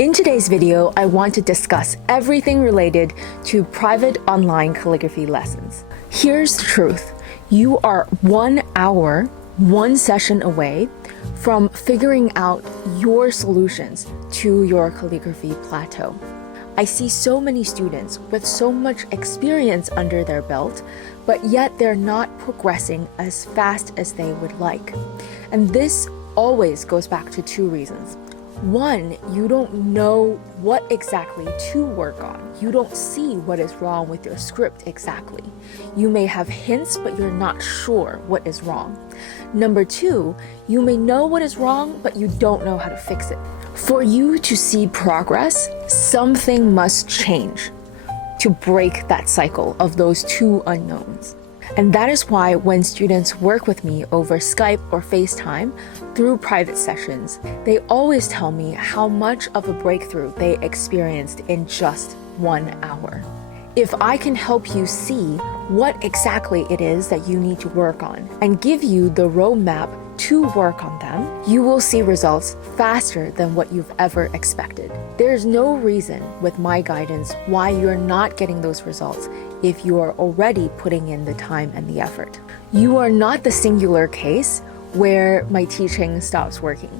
In today's video, I want to discuss everything related to private online calligraphy lessons. Here's the truth. You are 1 hour, one session away from figuring out your solutions to your calligraphy plateau. I see so many students with so much experience under their belt, but yet they're not progressing as fast as they would like. And this always goes back to two reasons. One, you don't know what exactly to work on. You don't see what is wrong with your script exactly. You may have hints, but you're not sure what is wrong. Number two, you may know what is wrong, but you don't know how to fix it. For you to see progress, something must change to break that cycle of those two unknowns. And that is why when students work with me over Skype or FaceTime through private sessions, they always tell me how much of a breakthrough they experienced in just 1 hour. If I can help you see what exactly it is that you need to work on and give you the roadmap to work on them, you will see results faster than what you've ever expected. There's no reason with my guidance why you're not getting those results if you are already putting in the time and the effort. You are not the singular case where my teaching stops working.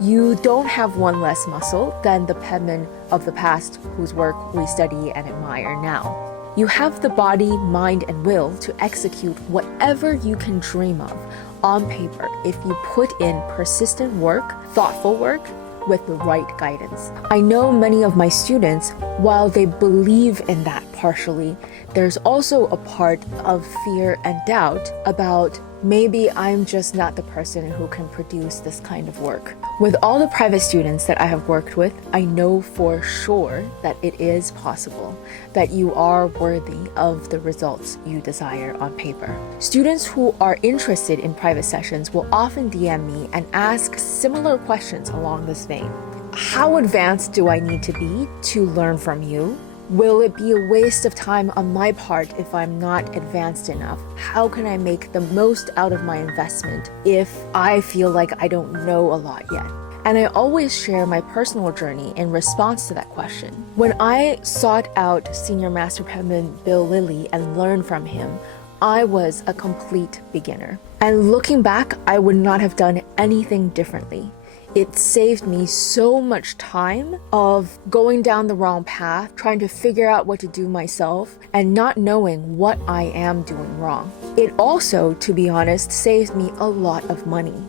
You don't have one less muscle than the penman of the past whose work we study and admire now. You have the body, mind, and will to execute whatever you can dream of on paper if you put in persistent work, thoughtful work, with the right guidance. I know many of my students, while they believe in that partially, there's also a part of fear and doubt about maybe I'm just not the person who can produce this kind of work. With all the private students that I have worked with, I know for sure that it is possible, that you are worthy of the results you desire on paper. Students who are interested in private sessions will often DM me and ask similar questions along this vein. How advanced do I need to be to learn from you? Will it be a waste of time on my part if I'm not advanced enough? How can I make the most out of my investment if I feel like I don't know a lot yet? And I always share my personal journey in response to that question. When I sought out Senior Master Penman Bill Lilly and learned from him, I was a complete beginner. And looking back, I would not have done anything differently. It saved me so much time of going down the wrong path, trying to figure out what to do myself, and not knowing what I am doing wrong. It also, to be honest, saved me a lot of money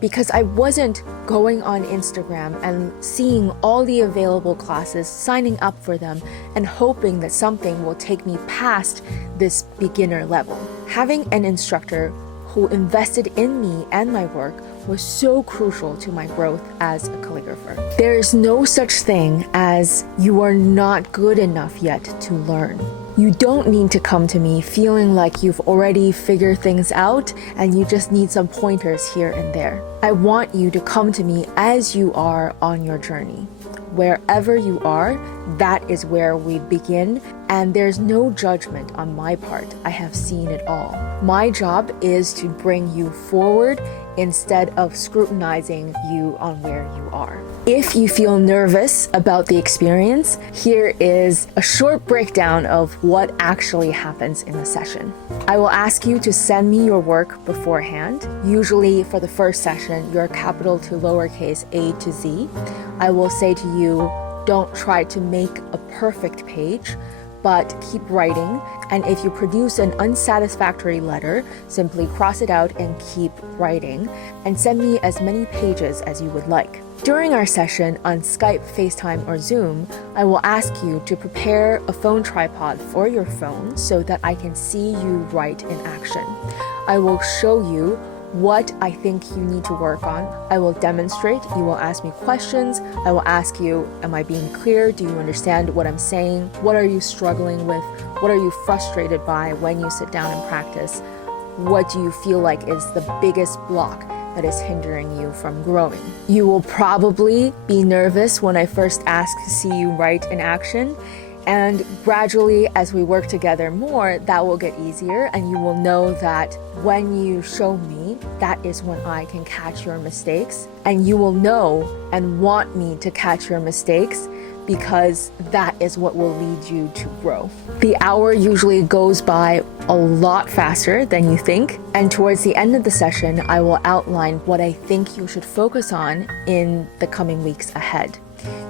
because I wasn't going on Instagram and seeing all the available classes, signing up for them, and hoping that something will take me past this beginner level. Having an instructor who invested in me and my work was so crucial to my growth as a calligrapher. There is no such thing as you are not good enough yet to learn. You don't need to come to me feeling like you've already figured things out and you just need some pointers here and there. I want you to come to me as you are on your journey. Wherever you are, that is where we begin, and there's no judgment on my part. I have seen it all. My job is to bring you forward instead of scrutinizing you on where you are. If you feel nervous about the experience, here is a short breakdown of what actually happens in the session. I will ask you to send me your work beforehand. Usually for the first session, your capital to lowercase a to z. I will say to you, don't try to make a perfect page, but keep writing. And if you produce an unsatisfactory letter, simply cross it out and keep writing, and send me as many pages as you would like. During our session on Skype, FaceTime, or Zoom, I will ask you to prepare a phone tripod for your phone so that I can see you write in action. I will show you what I think you need to work on. I will demonstrate. You will ask me questions. I will ask you, am I being clear? Do you understand what I'm saying? What are you struggling with? What are you frustrated by when you sit down and practice? What do you feel like is the biggest block that is hindering you from growing? You will probably be nervous when I first ask to see you write in action, And gradually, as we work together more, that will get easier, and you will know that when you show me, that is when I can catch your mistakes. And you will know and want me to catch your mistakes because that is what will lead you to grow. The hour usually goes by a lot faster than you think. And towards the end of the session, I will outline what I think you should focus on in the coming weeks ahead.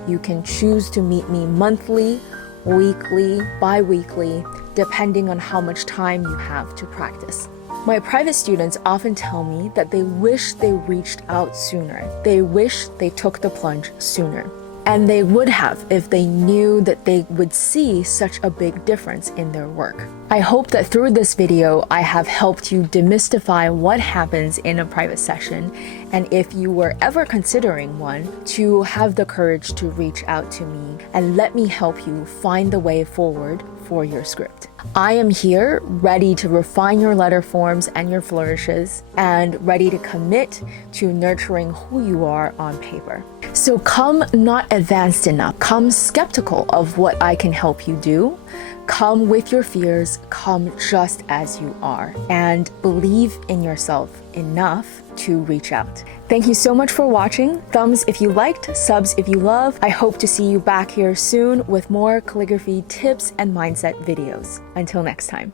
You can choose to meet me monthly, weekly, bi-weekly, depending on how much time you have to practice. My private students often tell me that they wish they reached out sooner. They wish they took the plunge sooner. And they would have if they knew that they would see such a big difference in their work. I hope that through this video, I have helped you demystify what happens in a private session, and if you were ever considering one, to have the courage to reach out to me and let me help you find the way forward for your script. I am here ready to refine your letter forms and your flourishes, and ready to commit to nurturing who you are on paper. So come not advanced enough, come skeptical of what I can help you do. Come with your fears, come just as you are, and believe in yourself enough to reach out. Thank you so much for watching. Thumbs if you liked, subs if you love. I hope to see you back here soon with more calligraphy tips and mindset videos. Until next time.